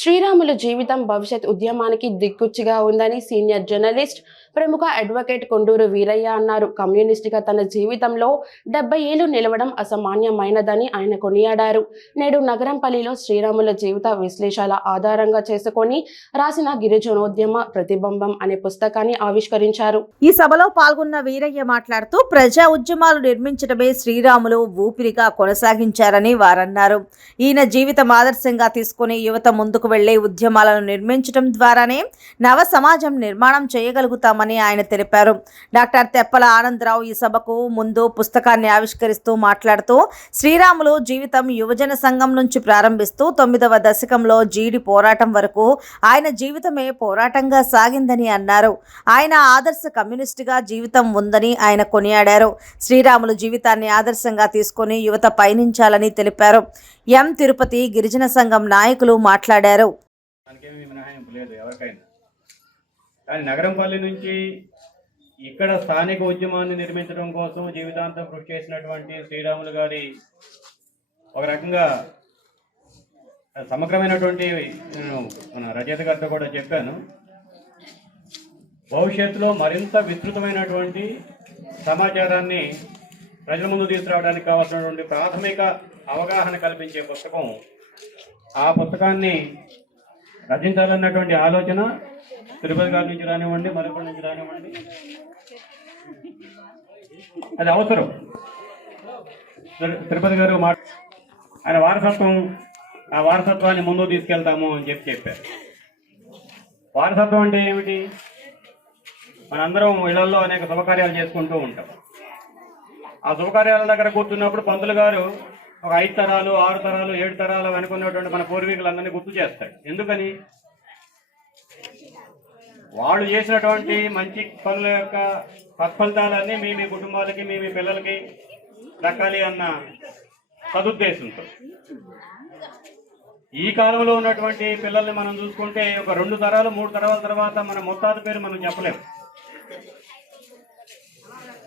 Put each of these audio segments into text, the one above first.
శ్రీరాములు జీవితం భవిష్యత్ ఉద్యమానికి దిక్కుచ్చిగా ఉందని సీనియర్ జర్నలిస్ట్ ప్రముఖ అడ్వకేట్ కొండూరు వీరయ్య అన్నారు. కమ్యూనిస్టుగా తన జీవితంలో డెబ్బై ఏళ్ళు నిలవడం అసామాన్యమైనదని ఆయన కొనియాడారు. నేడు నగరంపల్లిలో శ్రీరాముల జీవిత విశ్లేషాల ఆధారంగా చేసుకొని రాసిన గిరిజనోద్యమ ప్రతిబింబం అనే పుస్తకాన్ని ఆవిష్కరించారు. ఈ సభలో పాల్గొన్న వీరయ్య మాట్లాడుతూ ప్రజా ఉద్యమాలు నిర్మించడమే శ్రీరాములు ఊపిరిగా కొనసాగించారని వారన్నారు. ఈయన జీవితం ఆదర్శంగా తీసుకుని యువత ముందుకు వెళ్ళే ఉద్యమాలను నిర్మించడం ద్వారానే నవ సమాజం నిర్మాణం చేయగలుగుతాం చేస్తామని ఆయన తెలిపారు. డాక్టర్ తెప్పల ఆనందరావు ఈ సభకు ముందు పుస్తకాన్ని ఆవిష్కరిస్తూ మాట్లాడుతూ శ్రీరాములు జీవితం యువజన సంఘం నుంచి ప్రారంభిస్తూ తొమ్మిదవ దశకంలో జీడి పోరాటం వరకు ఆయన జీవితమే పోరాటంగా సాగిందని అన్నారు. ఆయన ఆదర్శ కమ్యూనిస్టుగా జీవితం ఉందని ఆయన కొనియాడారు. శ్రీరాములు జీవితాన్ని ఆదర్శంగా తీసుకొని యువత పయనించాలని తెలిపారు. ఎం. తిరుపతి గిరిజన సంఘం నాయకులు మాట్లాడారు. మినహాయింపు లేదు ఎవరికైనా. కానీ నగరంపల్లి నుంచి ఇక్కడ స్థానిక ఉద్యమాన్ని నిర్మించడం కోసం జీవితాంతం కృషి చేసినటువంటి శ్రీరాములు గారి ఒక రకంగా సమగ్రమైనటువంటి నేను మన రచయిత గారితో కూడా చెప్పాను. భవిష్యత్తులో మరింత విస్తృతమైనటువంటి సమాచారాన్ని ప్రజల ముందు తీసుకురావడానికి కావాల్సినటువంటి ప్రాథమిక అవగాహన కల్పించే పుస్తకం ఆ పుస్తకాన్ని రచించాలన్నటువంటి ఆలోచన తిరుపతి గారి నుంచి రానివ్వండి మరొకటి నుంచి రానివ్వండి. అది అవసరం. తిరు- తిరుపతి గారు మా ఆయన వారసత్వం ఆ వారసత్వాన్ని ముందుకు తీసుకెళ్తాము అని చెప్పి చెప్పారు. వారసత్వం అంటే ఏమిటి? మనందరం ఇళ్ళలో అనేక శుభకార్యాలు చేసుకుంటూ ఉంటాం. ఆ శుభకార్యాల దగ్గర కూర్చున్నప్పుడు పంతులు గారు ఒక ఐదు తరాలు ఆరు తరాలు ఏడు తరాలు అనుకున్నటువంటి మన పూర్వీకులందరినీ గుర్తు చేస్తాడు. ఎందుకని? వాళ్ళు చేసినటువంటి మంచి పనుల యొక్క సత్ఫలితాలన్నీ మీ మీ కుటుంబాలకి మీ మీ పిల్లలకి దక్కాలి అన్న సదుద్దేశంతో. ఈ కాలంలో ఉన్నటువంటి పిల్లల్ని మనం చూసుకుంటే ఒక రెండు తరాలు మూడు తరాల తర్వాత మన ముత్తాత పేరు మనం చెప్పలేము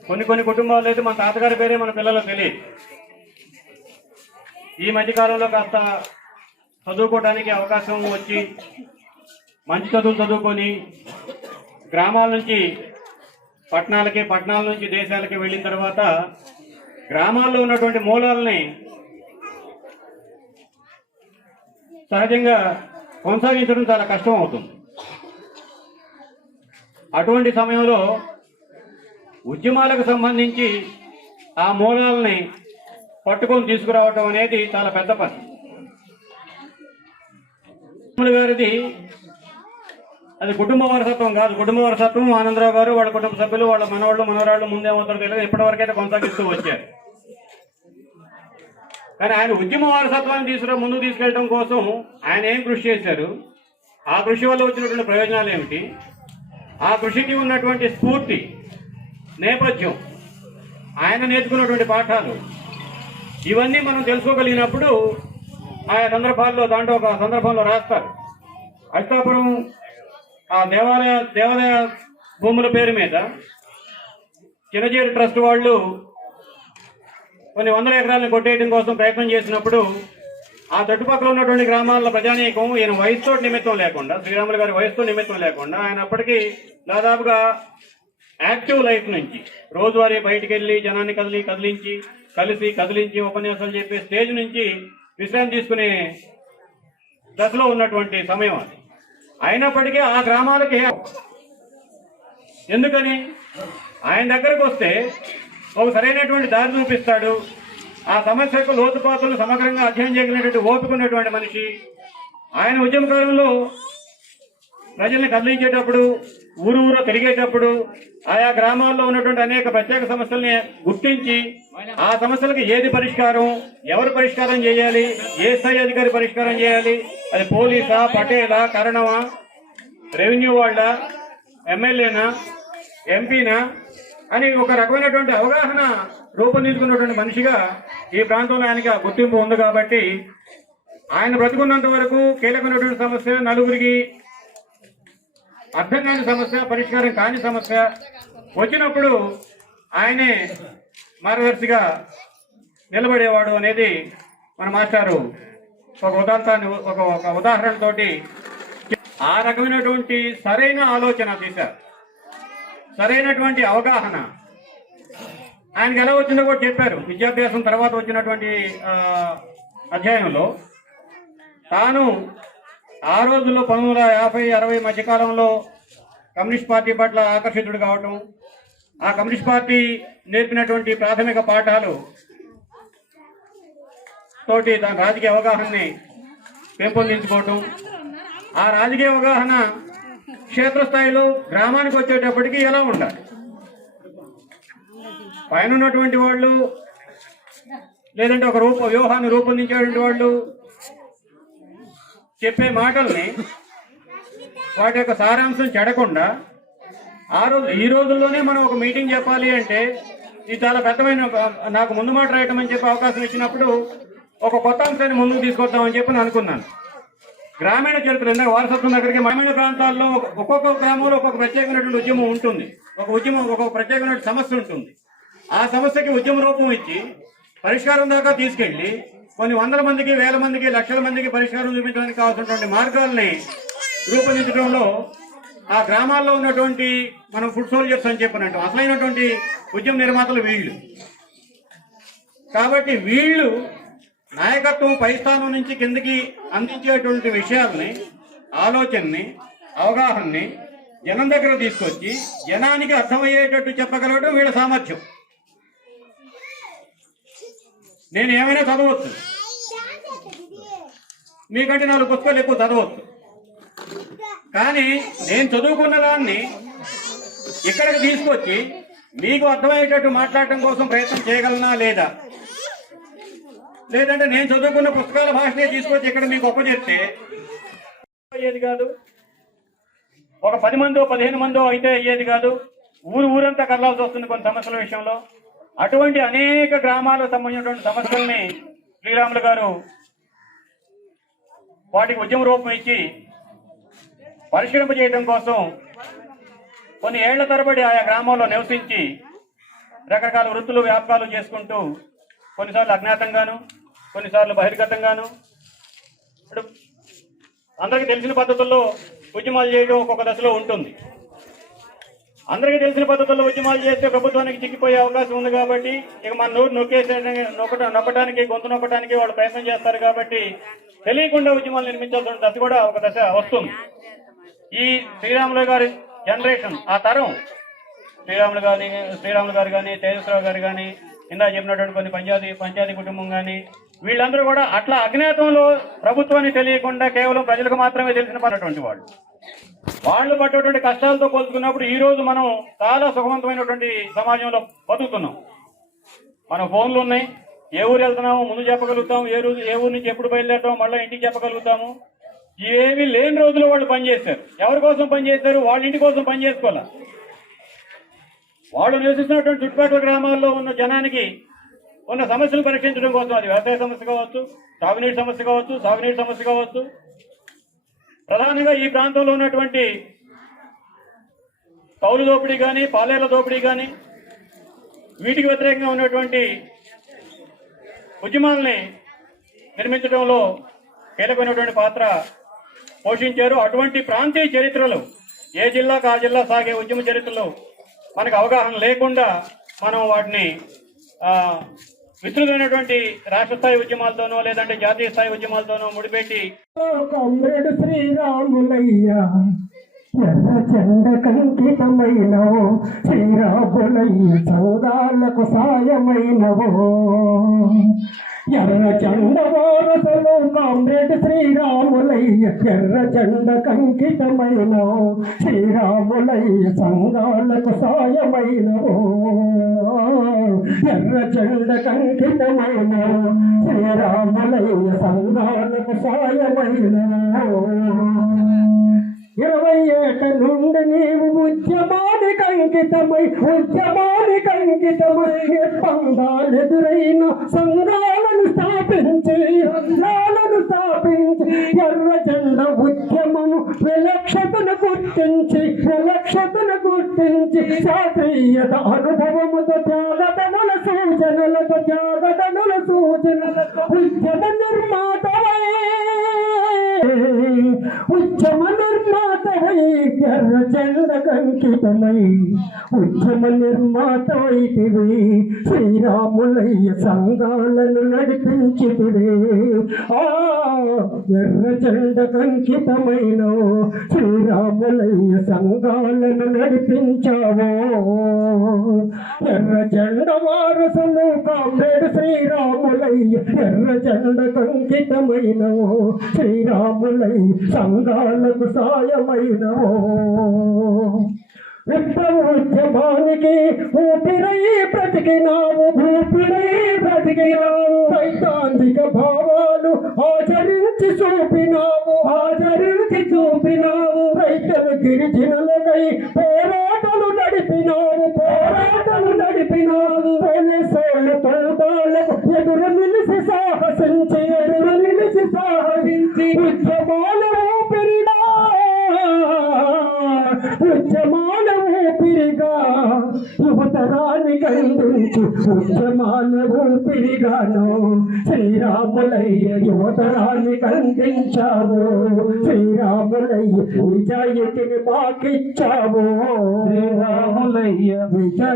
కొన్ని కొన్ని కుటుంబాలు అయితే మన తాతగారి పేరే మన పిల్లలకు తెలియదు. ఈ మధ్యకాలంలో కాస్త చదువుకోవడానికి అవకాశం వచ్చి మంచి చదువులు చదువుకొని గ్రామాల నుంచి పట్టణాలకి పట్టణాల నుంచి దేశాలకి వెళ్ళిన తర్వాత గ్రామాల్లో ఉన్నటువంటి మూలాలని సహజంగా కొనసాగించడం చాలా కష్టం అవుతుంది అటువంటి సమయంలో ఉద్యమాలకు సంబంధించి ఆ మూలాలని పట్టుకొని తీసుకురావటం అనేది చాలా పెద్ద పని. గారిది అది కుటుంబ వారసత్వం కాదు. కుటుంబ వారసత్వం ఆనందరావు గారు వాళ్ళ కుటుంబ సభ్యులు వాళ్ళ మనవాళ్ళు మనవరాళ్ళు ముందేమవుతారు తెలియదు ఇప్పటివరకైతే కొనసాగిస్తూ వచ్చారు. కానీ ఆయన ఉద్యమ వారసత్వాన్ని తీసుకురా ముందుకు తీసుకెళ్ళడం కోసం ఆయన ఏం కృషి చేశారు? ఆ కృషి వల్ల వచ్చినటువంటి ప్రయోజనాలు ఏమిటి? ఆ కృషికి ఉన్నటువంటి స్ఫూర్తి నేపథ్యం ఆయన నేర్చుకున్నటువంటి పాఠాలు ఇవన్నీ మనం తెలుసుకోగలిగినప్పుడు ఆయా సందర్భాల్లో దాంట్లో ఒక సందర్భంలో రాస్తారు. అష్టాపురం ఆ దేవాలయ దేవాలయ భూముల పేరు మీద చిన్నజీరి ట్రస్ట్ వాళ్ళు కొన్ని వందల ఎకరాలను కొట్టేయడం కోసం ప్రయత్నం చేసినప్పుడు ఆ చుట్టుపక్కల ఉన్నటువంటి గ్రామాల ప్రజానీకం ఈయన వయసుతో నిమిత్తం లేకుండా శ్రీరాములు గారి వయసుతో నిమిత్తం లేకుండా ఆయన అప్పటికి దాదాపుగా యాక్టివ్ లైఫ్ నుంచి రోజువారీ బయటికి వెళ్ళి జనాన్ని కదిలి కదిలించి కలిసి కదిలించి ఉపన్యాసాలు చెప్పే స్టేజ్ నుంచి విశ్రాంతి తీసుకునే దశలో ఉన్నటువంటి సమయం అది. అయినప్పటికీ ఆ గ్రామాలకి ఎందుకని? ఆయన దగ్గరకు వస్తే ఒక సరైనటువంటి దారి చూపిస్తాడు. ఆ సమస్యకు లోతుపాతులు సమగ్రంగా అధ్యయనం చేయగలిగినటువంటి ఓపుకున్నటువంటి మనిషి. ఆయన ఉద్యమకాలంలో ప్రజల్ని కదిలించేటప్పుడు ఊరు ఊరు తిరిగేటప్పుడు ఆయా గ్రామాల్లో ఉన్నటువంటి అనేక ప్రత్యేక సమస్యల్ని గుర్తించి ఆ సమస్యలకు ఏది పరిష్కారం ఎవరు పరిష్కారం చేయాలి ఏ స్థాయి అధికారి పరిష్కారం చేయాలి అది పోలీసా పటేలా కరణమా రెవెన్యూ వాళ్ళ ఎమ్మెల్యేనా ఎంపీనా అని ఒక రకమైనటువంటి అవగాహన రూపొందించుకున్నటువంటి మనిషిగా ఈ ప్రాంతంలో ఆయనకి గుర్తింపు ఉంది కాబట్టి ఆయన బ్రతుకున్నంత వరకు కీలకమైనటువంటి సమస్య నలుగురికి అర్థం కాని సమస్య పరిష్కారం కాని సమస్య వచ్చినప్పుడు ఆయనే మార్గదర్శిగా నిలబడేవాడు అనేది మన మాస్టారు ఒక ఉదాంతాన్ని ఒక ఒక ఉదాహరణతోటి ఆ రకమైనటువంటి సరైన ఆలోచన తీశారు. సరైనటువంటి అవగాహన. ఆయనకి ఎలా వచ్చిందో కూడా చెప్పారు. విద్యాభ్యాసం తర్వాత వచ్చినటువంటి అధ్యాయంలో తాను ఆ రోజుల్లో పంతొమ్మిది వందల యాభై అరవై మధ్యకాలంలో కమ్యూనిస్ట్ పార్టీ పట్ల ఆకర్షితుడు కావటం ఆ కమ్యూనిస్ట్ పార్టీ నేర్పినటువంటి ప్రాథమిక పాఠాలు తోటి దాని రాజకీయ అవగాహనని పెంపొందించుకోవటం. ఆ రాజకీయ అవగాహన క్షేత్రస్థాయిలో గ్రామానికి వచ్చేటప్పటికి ఎలా ఉండాలి? పైన ఉన్నటువంటి వాళ్ళు లేదంటే ఒక రూప వ్యూహాన్ని రూపొందించేటువంటి వాళ్ళు చెప్పే మాటల్ని వాటి యొక్క సారాంశం చెడకుండా ఆ రోజు ఈ రోజుల్లోనే మనం ఒక మీటింగ్ చెప్పాలి అంటే ఇది చాలా పెద్దమైన నాకు ముందు మాట రాయటం అని చెప్పి అవకాశం ఇచ్చినప్పుడు ఒక కొత్త అంశాన్ని ముందుకు తీసుకొద్దామని చెప్పి నేను అనుకున్నాను. గ్రామీణ చరిత్ర ఇందాక వారసత్వం దగ్గరికి గ్రామీణ ప్రాంతాల్లో ఒక్కొక్క గ్రామంలో ఒక్కొక్క ప్రత్యేకమైనటువంటి ఉద్యమం ఉంటుంది. ఒక ఉద్యమం ఒక్కొక్క ప్రత్యేకమైన సమస్య ఉంటుంది. ఆ సమస్యకి ఉద్యమ రూపం ఇచ్చి పరిష్కారం దాకా తీసుకెళ్ళి కొన్ని వందల మందికి వేల మందికి లక్షల మందికి పరిష్కారం చూపించడానికి కావాల్సినటువంటి మార్గాల్ని రూపొందించడంలో ఆ గ్రామాల్లో ఉన్నటువంటి మనం ఫుడ్ సోల్జర్స్ అని చెప్పినట్టు అసలైనటువంటి ఉద్యమ నిర్మాతలు వీళ్ళు. కాబట్టి వీళ్ళు నాయకత్వం పై స్థానం నుంచి కిందకి అందించేటువంటి విషయాల్ని ఆలోచనని అవగాహనని జనం దగ్గర తీసుకొచ్చి జనానికి అర్థమయ్యేటట్టు చెప్పగలగడం వీళ్ళ సామర్థ్యం. నేను ఏమైనా చదవచ్చు? మీకంటే నాలుగు పుస్తకాలు ఎక్కువ చదవచ్చు. కానీ నేను చదువుకున్న దాన్ని ఇక్కడికి తీసుకొచ్చి మీకు అర్థమయ్యేటట్టు మాట్లాడటం కోసం ప్రయత్నం చేయగలనా లేదా? లేదంటే నేను చదువుకున్న పుస్తకాల భాషనే తీసుకొచ్చి ఇక్కడ మీకు ఒప్పచెప్తే అయ్యేది కాదు. ఒక పది మందో పదిహేను మందో అయితే అయ్యేది కాదు. ఊరు ఊరంతా కదలాల్సి వస్తుంది కొన్ని సమస్యల విషయంలో. అటువంటి అనేక గ్రామాలకు సంబంధించినటువంటి సమస్యల్ని శ్రీరాములు గారు వాటికి ఉద్యమ రూపం ఇచ్చి పరిష్కరింపజేయడం కోసం కొన్ని ఏళ్ళ తరబడి ఆయా గ్రామాల్లో నివసించి రకరకాల వృత్తులు వ్యాపకాలు చేసుకుంటూ కొన్నిసార్లు అజ్ఞాతంగాను కొన్నిసార్లు బహిర్గతంగాను. ఇప్పుడు అందరికీ తెలిసిన పద్ధతుల్లో ఉద్యమాలు చేయడం ఒక్కొక్క దశలో ఉంటుంది. అందరికీ తెలిసిన పద్ధతుల్లో ఉద్యమాలు చేస్తే ప్రభుత్వానికి చిక్కిపోయే అవకాశం ఉంది కాబట్టి ఇక మన నోరు నొక్కేసే నొక్కట నొక్కడానికి గొంతు నొక్కడానికి వాళ్ళు ప్రయత్నం చేస్తారు కాబట్టి తెలియకుండా ఉద్యమాలు నిర్మించాల్సిన దశ కూడా ఒక దశ వస్తుంది. ఈ శ్రీరాములు గారి జనరేషన్ ఆ తరం శ్రీరాములు గారి శ్రీరాములు గారు కానీ తేజస్రావు గారు కానీ ఇందా చెప్పినటువంటి కొన్ని పంచాయతీ పంచాయతీ కుటుంబం కానీ వీళ్ళందరూ కూడా అట్లా అజ్ఞాతంలో ప్రభుత్వాన్ని తెలియకుండా కేవలం ప్రజలకు మాత్రమే తెలిసిన పడినటువంటి వాళ్ళు. వాళ్ళు పడ్డటువంటి కష్టాలతో పోల్చుకున్నప్పుడు ఈ రోజు మనం చాలా సుఖవంతమైనటువంటి సమాజంలో బతుకుతున్నాం. మన ఫోన్లు ఉన్నాయి. ఏ ఊరు వెళ్తున్నాము ముందు చెప్పగలుగుతాము. ఏ రోజు ఏ ఊరు నుంచి ఎప్పుడు బయలుదేరతాం మళ్ళీ ఇంటికి చెప్పగలుగుతాము. ఏమీ లేని రోజులు వాళ్ళు పనిచేస్తారు ఎవరి కోసం పనిచేస్తారు వాళ్ళ ఇంటి కోసం పనిచేసుకోవాలా వాళ్ళు నివసిస్తున్నటువంటి చుట్టుపక్కల గ్రామాల్లో ఉన్న జనానికి ఉన్న సమస్యలు పరిష్కరించడం కోసం అది వ్యవసాయ సమస్య కావచ్చు తాగునీటి సమస్య కావచ్చు సాగునీటి సమస్య కావచ్చు ప్రధానంగా ఈ ప్రాంతంలో ఉన్నటువంటి కౌలు దోపిడీ కానీ పాలేర్ల దోపిడీ కానీ వీటికి వ్యతిరేకంగా ఉన్నటువంటి ఉద్యమాల్ని నిర్మించడంలో కీలకమైనటువంటి పాత్ర పోషించారు. అటువంటి ప్రాంతీయ చరిత్రలు ఏ జిల్లాకు ఆ జిల్లా సాగే ఉద్యమ చరిత్రలు మనకు అవగాహన లేకుండా మనం వాటిని విస్తృతమైనటువంటి రాష్ట్ర స్థాయి ఉద్యమాలతోనో లేదంటే జాతీయ స్థాయి ఉద్యమాలతోనో ముడిపెట్టి కామ్రేడ్ ఎర్ర చెండ కంకితమైనవో శ్రీరాములయ్య సౌదాలకు సాయమైనవో. ఎర్ర చండ వారసులు కామ్రేడ్ శ్రీరాములయ్య ఎర్ర చండ కంకితమైన శ్రీరాములయ్య సంఘాలకు సాయమైన ఎర్ర చండ కంకితమైన శ్రీరాములయ్య సంఘాలకు సాయమైన ఇరవై ఏట నుండి నీవు ఉద్యమాని కంకితమై ఉద్యమాని కంకితమై నిర్బంధాలు ఎదురైన స్థాపించి సంఘాలను స్థాపించి ఎర్ర జెండ ఉద్యమము విలక్షతను గుర్తించి విలక్షతను గుర్తించి శాస్త్రీయత అనుభవముతో త్యాగతనుల సూచనలతో త్యాగతనుల సూచనలతో ఉద్యమ నిర్మాత ఉద్యమ నిర్మాతవై ఎర్ర జెండ కంకితమై ఉద్యమ నిర్మాతవైతివి శ్రీరాములయ్య సంఘాలను నడిపించితివే. ఆ ఎర్ర జెండ కంకితమైన శ్రీరాములయ్య సంఘాలను నడిపించావో. ఎర్ర జెండ వారసులు కామ్రేడ్ శ్రీరాములయ్య ఎర్ర జెండ కంకితమైనవో. శ్రీరాములయ్య సంఘాలకు సాయమైనవో. విప్లవోద్యమానికి ఊపిరై బ్రతికినావు ఊపిరై బ్రతికినావు. సైద్ధాంతిక భావాలు ఆచరించి చూపినావు ఆచరించి చూపినావు. రైతులు గిరిజనులకై ఉద్యమాల ఊపిరిగా యువతరాన్ని కైందించి ఉద్యమాల ఊపిరిగాను శ్రీరాములయ్య యువతరాన్ని కందించావు శ్రీరాములయ్య నిజాయితీని మాకిచ్చావు. శ్రీరాములయ్య నిజాయి